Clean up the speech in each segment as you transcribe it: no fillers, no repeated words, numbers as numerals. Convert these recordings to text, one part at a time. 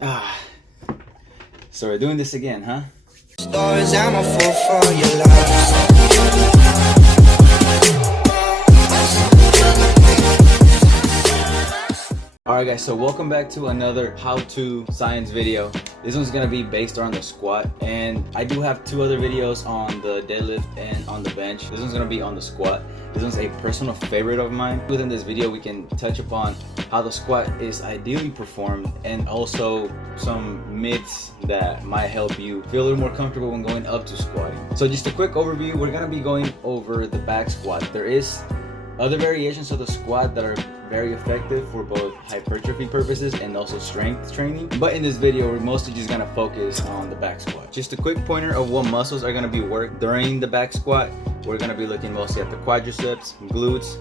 So we're doing this again, huh? Stars, I'm a fool for your love. Alright guys, so welcome back to another how-to science video. This one's gonna be based on the squat, and I do have two other videos on the deadlift and on the bench. This one's gonna be on the squat. This one's a personal favorite of mine. Within this video we can touch upon how the squat is ideally performed and also some myths that might help you feel a little more comfortable when going up to squatting. So just a quick overview, we're gonna be going over the back squat. There is other variations of the squat that are very effective for both hypertrophy purposes and also strength training, but in this video we're mostly just gonna focus on the back squat. Just a quick pointer of what muscles are gonna be worked during the back squat. We're gonna be looking mostly at the quadriceps, glutes,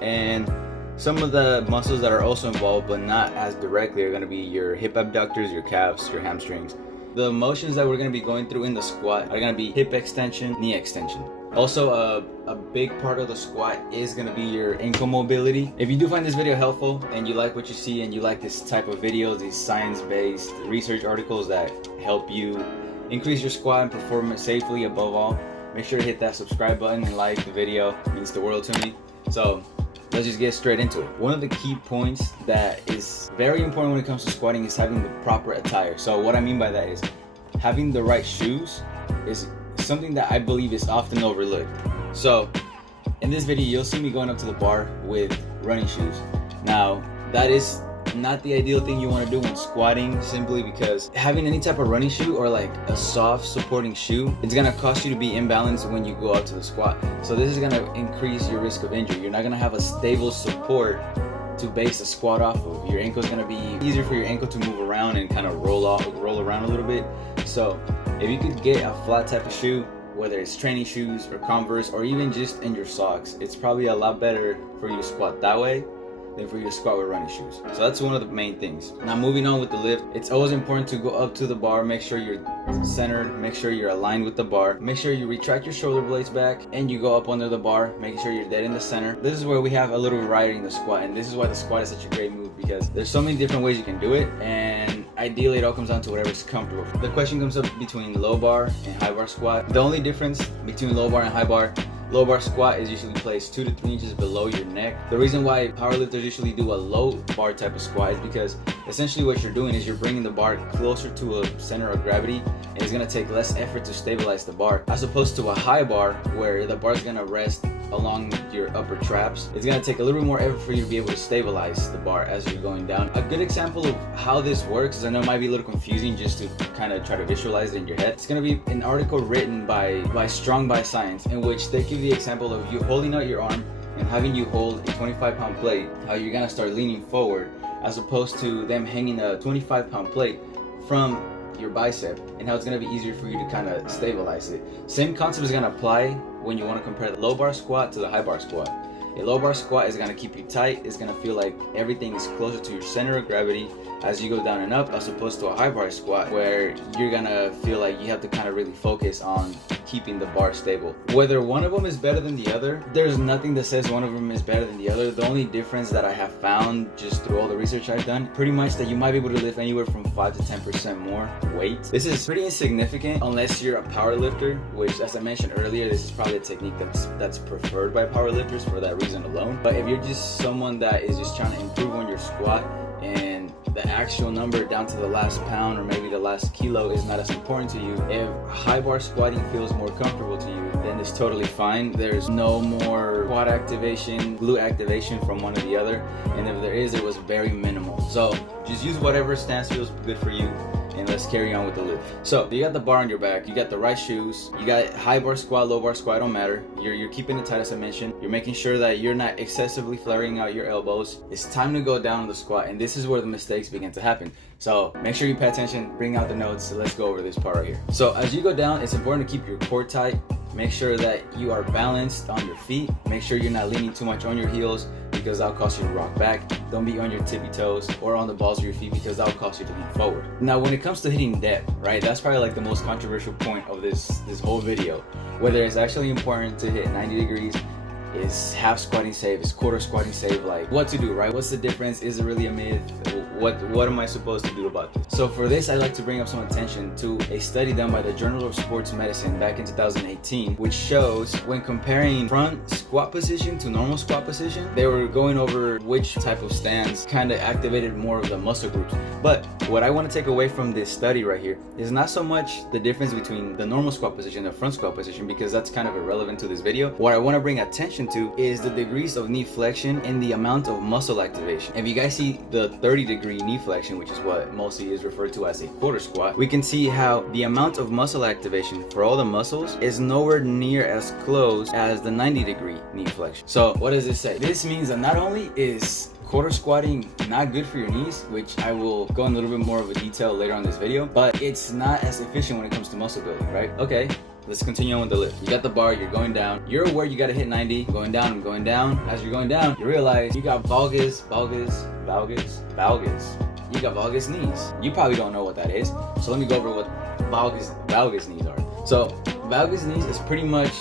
and some of the muscles that are also involved but not as directly are gonna be your hip abductors, your calves, your hamstrings. The motions that we're gonna be going through in the squat are gonna be hip extension, knee extension. Also, a big part of the squat is going to be your ankle mobility. If you do find this video helpful and you like what you see and you like this type of videos, these science-based research articles that help you increase your squat and perform it safely above all, make sure to hit that subscribe button and like the video. It means the world to me. So let's just get straight into it. One of the key points that is very important when it comes to squatting is having the proper attire. So what I mean by that is having the right shoes is something that I believe is often overlooked. So in this video you'll see me going up to the bar with running shoes. Now that is not the ideal thing you want to do when squatting, simply because having any type of running shoe or like a soft supporting shoe, it's gonna cause you to be imbalanced when you go up to the squat. So this is gonna increase your risk of injury. You're not gonna have a stable support to base the squat off of. Your ankle's gonna be easier for your ankle to move around and kind of roll around a little bit. So if you could get a flat type of shoe, whether it's training shoes or Converse or even just in your socks, it's probably a lot better for you to squat that way than for you to squat with running shoes. So that's one of the main things. Now moving on with the lift, it's always important to go up to the bar, make sure you're centered, make sure you're aligned with the bar, make sure you retract your shoulder blades back and you go up under the bar, making sure you're dead in the center. This is where we have a little variety in the squat, and this is why the squat is such a great move, because there's so many different ways you can do it, and ideally it all comes down to whatever's comfortable. The question comes up between low bar and high bar squat. The only difference between low bar and high bar squat is usually placed 2 to 3 inches below your neck. The reason why powerlifters usually do a low bar type of squat is because essentially what you're doing is you're bringing the bar closer to a center of gravity, and it's going to take less effort to stabilize the bar, as opposed to a high bar where the bar is going to rest along your upper traps. It's going to take a little bit more effort for you to be able to stabilize the bar as you're going down. A good example of how this works is, I know it might be a little confusing just to kind of try to visualize it in your head. It's going to be an article written by Strong by Science, in which they give the example of you holding out your arm and having you hold a 25-pound plate, how you're going to start leaning forward, as opposed to them hanging a 25-pound plate from your bicep, and how it's going to be easier for you to kind of stabilize it. Same concept is going to apply when you want to compare the low bar squat to the high bar squat. A low bar squat is going to keep you tight, it's going to feel like everything is closer to your center of gravity as you go down and up, as opposed to a high bar squat where you're going to feel like you have to kind of really focus on keeping the bar stable. Whether one of them is better than the other, there's nothing that says one of them is better than the other. The only difference that I have found just through all the research I've done, pretty much that you might be able to lift anywhere from 5 to 10% more weight. This is pretty insignificant unless you're a power lifter, which, as I mentioned earlier, this is probably a technique that's preferred by power lifters for that reason alone. But if you're just someone that is just trying to improve on your squat and the actual number down to the last pound or maybe the last kilo is not as important to you, if high bar squatting feels more comfortable to you, then it's totally fine. There's no more quad activation, glute activation from one or the other, and if there is, it was very minimal. So just use whatever stance feels good for you, and let's carry on with the lift. So you got the bar on your back, you got the right shoes, you got high bar squat, low bar squat, don't matter. You're keeping it tight, as I mentioned. You're making sure that you're not excessively flaring out your elbows. It's time to go down on the squat, and this is where the mistakes begin to happen. So make sure you pay attention, bring out the notes, so let's go over this part right here. So as you go down, it's important to keep your core tight. Make sure that you are balanced on your feet. Make sure you're not leaning too much on your heels, because that'll cause you to rock back. Don't be on your tippy toes or on the balls of your feet, because that'll cause you to lean forward. Now when it comes to hitting depth, right, that's probably like the most controversial point of this whole video. Whether it's actually important to hit 90 degrees is half squatting safe, is quarter squatting safe, like what to do, right? What's the difference? Is it really a myth? What am I supposed to do about this? So for this, I like to bring up some attention to a study done by the Journal of Sports Medicine back in 2018, which shows when comparing front squat position to normal squat position, they were going over which type of stance kind of activated more of the muscle groups. But what I want to take away from this study right here is not so much the difference between the normal squat position and the front squat position, because that's kind of irrelevant to this video. What I want to bring attention to is the degrees of knee flexion and the amount of muscle activation. If you guys see the 30-degree knee flexion, which is what mostly is referred to as a quarter squat, we can see how the amount of muscle activation for all the muscles is nowhere near as close as the 90-degree knee flexion. So what does this say? This means that not only is quarter squatting not good for your knees, which I will go in a little bit more of a detail later on this video, but it's not as efficient when it comes to muscle building, right? Okay, let's continue on with the lift. You got the bar, you're going down. You're aware you gotta hit 90. I'm going down, I'm going down. As you're going down, you realize you got valgus. You got valgus knees. You probably don't know what that is. So let me go over what valgus knees are. So valgus knees is pretty much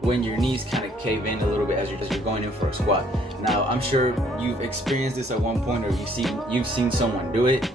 when your knees kind of cave in a little bit as you're going in for a squat. Now, I'm sure you've experienced this at one point, or you've seen someone do it,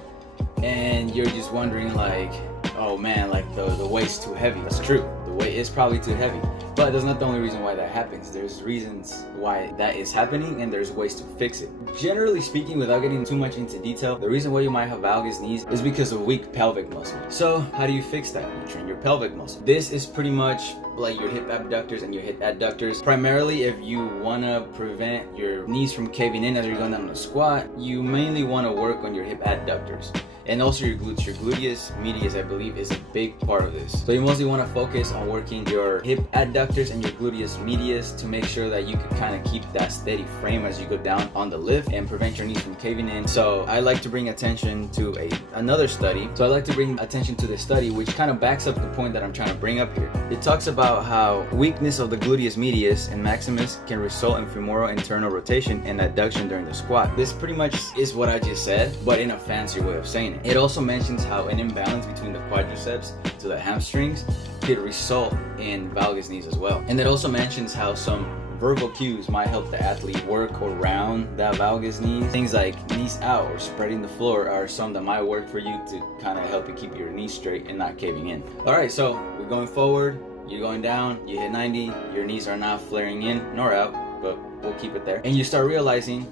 and you're just wondering like, oh man, like the weight's too heavy. That's true. The weight is probably too heavy. But that's not the only reason why that happens. There's reasons why that is happening, and there's ways to fix it. Generally speaking, without getting too much into detail, the reason why you might have valgus knees is because of weak pelvic muscle. So how do you fix that? You train your pelvic muscle. This is pretty much like your hip abductors and your hip adductors. Primarily, if you want to prevent your knees from caving in as you're going down on a squat, you mainly want to work on your hip adductors. And also your glutes. Your gluteus medius, I believe, is a big part of this. So you mostly want to focus on working your hip adductors and your gluteus medius to make sure that you can kind of keep that steady frame as you go down on the lift and prevent your knees from caving in. So I like to bring attention to another study. So I like to bring attention to this study, which kind of backs up the point that I'm trying to bring up here. It talks about how weakness of the gluteus medius and maximus can result in femoral internal rotation and adduction during the squat. This pretty much is what I just said, but in a fancier way of saying it. It also mentions how an imbalance between the quadriceps to the hamstrings could result in valgus knees as well. And it also mentions how some verbal cues might help the athlete work around that valgus knees. Things like knees out or spreading the floor are some that might work for you to kind of help you keep your knees straight and not caving in. All right, so we're going forward, you're going down, you hit 90, your knees are not flaring in nor out, but we'll keep it there. And you start realizing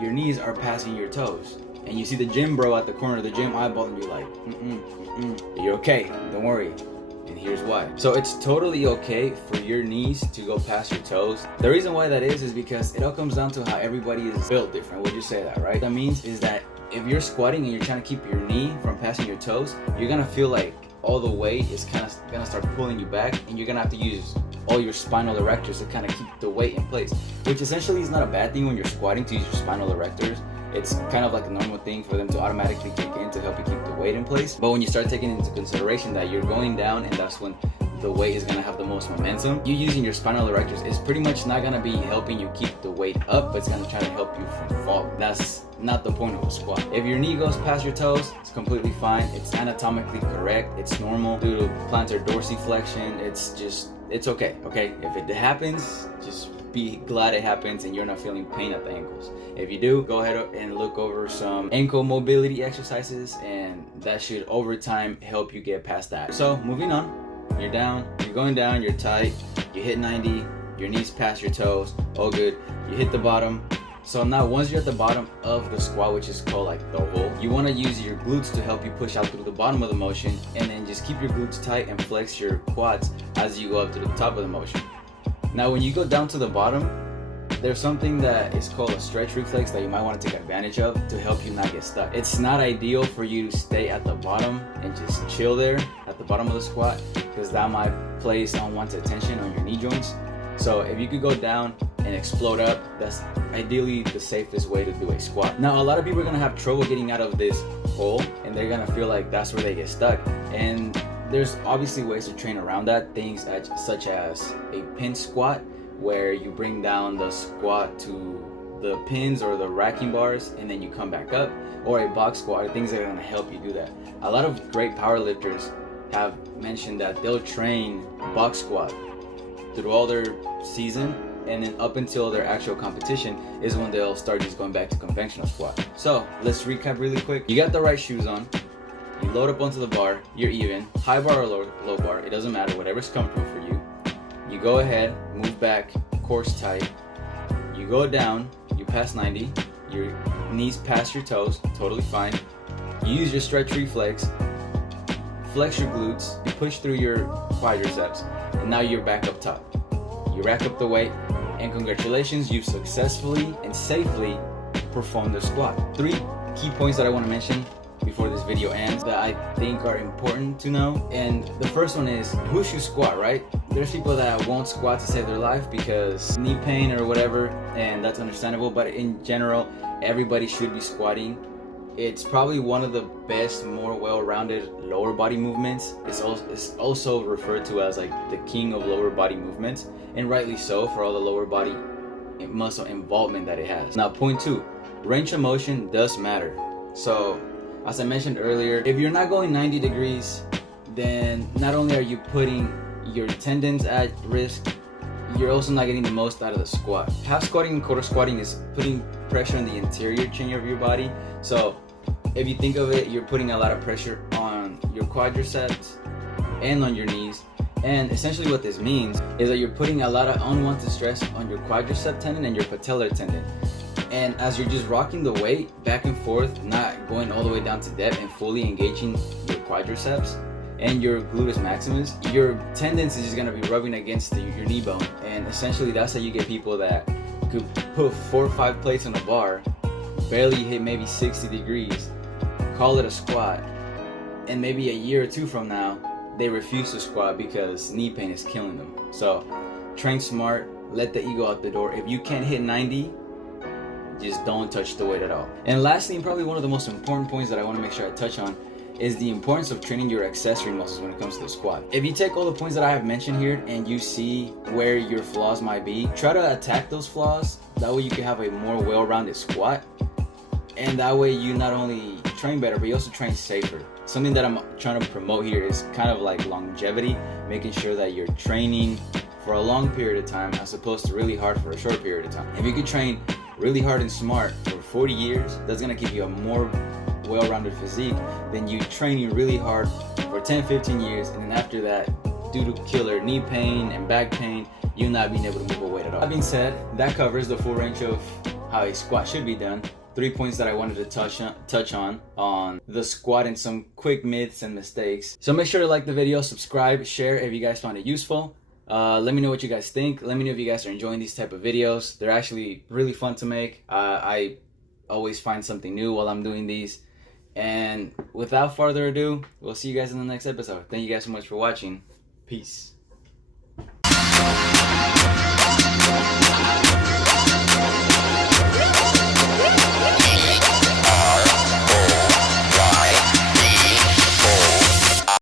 your knees are passing your toes. And you see the gym bro at the corner of the gym eyeball, and you're like, you're okay, don't worry. And here's why. So it's totally okay for your knees to go past your toes. The reason why that is because it all comes down to how everybody is built different. Would you say that, right? That means is that if you're squatting and you're trying to keep your knee from passing your toes, you're gonna feel like all the weight is kind of gonna start pulling you back, and you're gonna have to use all your spinal erectors to kind of keep the weight in place, which essentially is not a bad thing when you're squatting to use your spinal erectors. It's kind of like a normal thing for them to automatically kick in to help you keep the weight in place. But when you start taking into consideration that you're going down and that's when the weight is going to have the most momentum, you using your spinal erectors is pretty much not going to be helping you keep the weight up, but it's going to try to help you from falling. That's not the point of a squat. If your knee goes past your toes, it's completely fine. It's anatomically correct. It's normal due to plantar dorsiflexion. It's okay. If it happens, just be glad it happens and you're not feeling pain at the ankles. If you do, go ahead and look over some ankle mobility exercises, and that should over time help you get past that. So moving on, you're down, you're going down, you're tight, you hit 90, your knees pass your toes, all good. You hit the bottom. So now once you're at the bottom of the squat, which is called like the hole, you want to use your glutes to help you push out through the bottom of the motion, and then just keep your glutes tight and flex your quads as you go up to the top of the motion. Now when you go down to the bottom, there's something that is called a stretch reflex that you might want to take advantage of to help you not get stuck. It's not ideal for you to stay at the bottom and just chill there at the bottom of the squat, because that might place unwanted tension on your knee joints. So if you could go down and explode up, that's ideally the safest way to do a squat. Now, a lot of people are gonna have trouble getting out of this hole, and they're gonna feel like that's where they get stuck. And there's obviously ways to train around that, things such as a pin squat, where you bring down the squat to the pins or the racking bars and then you come back up, or a box squat, things that are going to help you do that. A lot of great powerlifters have mentioned that they'll train box squat through all their season and then up until their actual competition is when they'll start just going back to conventional squat. So let's recap really quick. You got the right shoes on, you load up onto the bar, you're even, high bar or low bar, it doesn't matter, whatever's comfortable for you. You go ahead, move back, course tight, you go down, you pass 90, your knees pass your toes, totally fine. You use your stretch reflex, flex your glutes, you push through your quadriceps, and now you're back up top. You rack up the weight, and congratulations, you've successfully and safely performed the squat. 3 key points that I want to mention before this video ends that I think are important to know. And the first one is, who should squat, right? There's people that won't squat to save their life because knee pain or whatever, and that's understandable, but in general, everybody should be squatting. It's probably one of the best, more well-rounded lower body movements. It's also referred to as like the king of lower body movements, and rightly so for all the lower body muscle involvement that it has. Now, point 2, range of motion does matter. So, as I mentioned earlier, if you're not going 90 degrees, then not only are you putting your tendons at risk, you're also not getting the most out of the squat. Half squatting and quarter squatting is putting pressure on the interior chain of your body. So if you think of it, you're putting a lot of pressure on your quadriceps and on your knees. And essentially what this means is that you're putting a lot of unwanted stress on your quadricep tendon and your patellar tendon. And as you're just rocking the weight back and forth, not going all the way down to depth and fully engaging your quadriceps and your gluteus maximus, your tendons is just gonna be rubbing against your knee bone. And essentially that's how you get people that could put 4 or 5 plates on a bar, barely hit maybe 60 degrees, call it a squat, and maybe a year or 2 from now, they refuse to squat because knee pain is killing them. So train smart, let the ego out the door. If you can't hit 90, just don't touch the weight at all. And lastly, and probably one of the most important points that I want to make sure I touch on, is the importance of training your accessory muscles when it comes to the squat. If you take all the points that I have mentioned here and you see where your flaws might be, try to attack those flaws. That way you can have a more well-rounded squat, and that way you not only train better, but you also train safer. Something that I'm trying to promote here is kind of like longevity, making sure that you're training for a long period of time as opposed to really hard for a short period of time. If you could train really hard and smart for 40 years, that's gonna give you a more well-rounded physique than you training really hard for 10-15 years, and then after that, due to killer knee pain and back pain, you not being able to move a weight at all. That being said, that covers the full range of how a squat should be done. 3 points that I wanted to touch on the squat and some quick myths and mistakes. So make sure to like the video, subscribe, share if you guys found it useful. Let me know what you guys think. Let me know if you guys are enjoying these type of videos. They're actually really fun to make. I always find something new while I'm doing these. And without further ado, we'll see you guys in the next episode. Thank you guys so much for watching. Peace.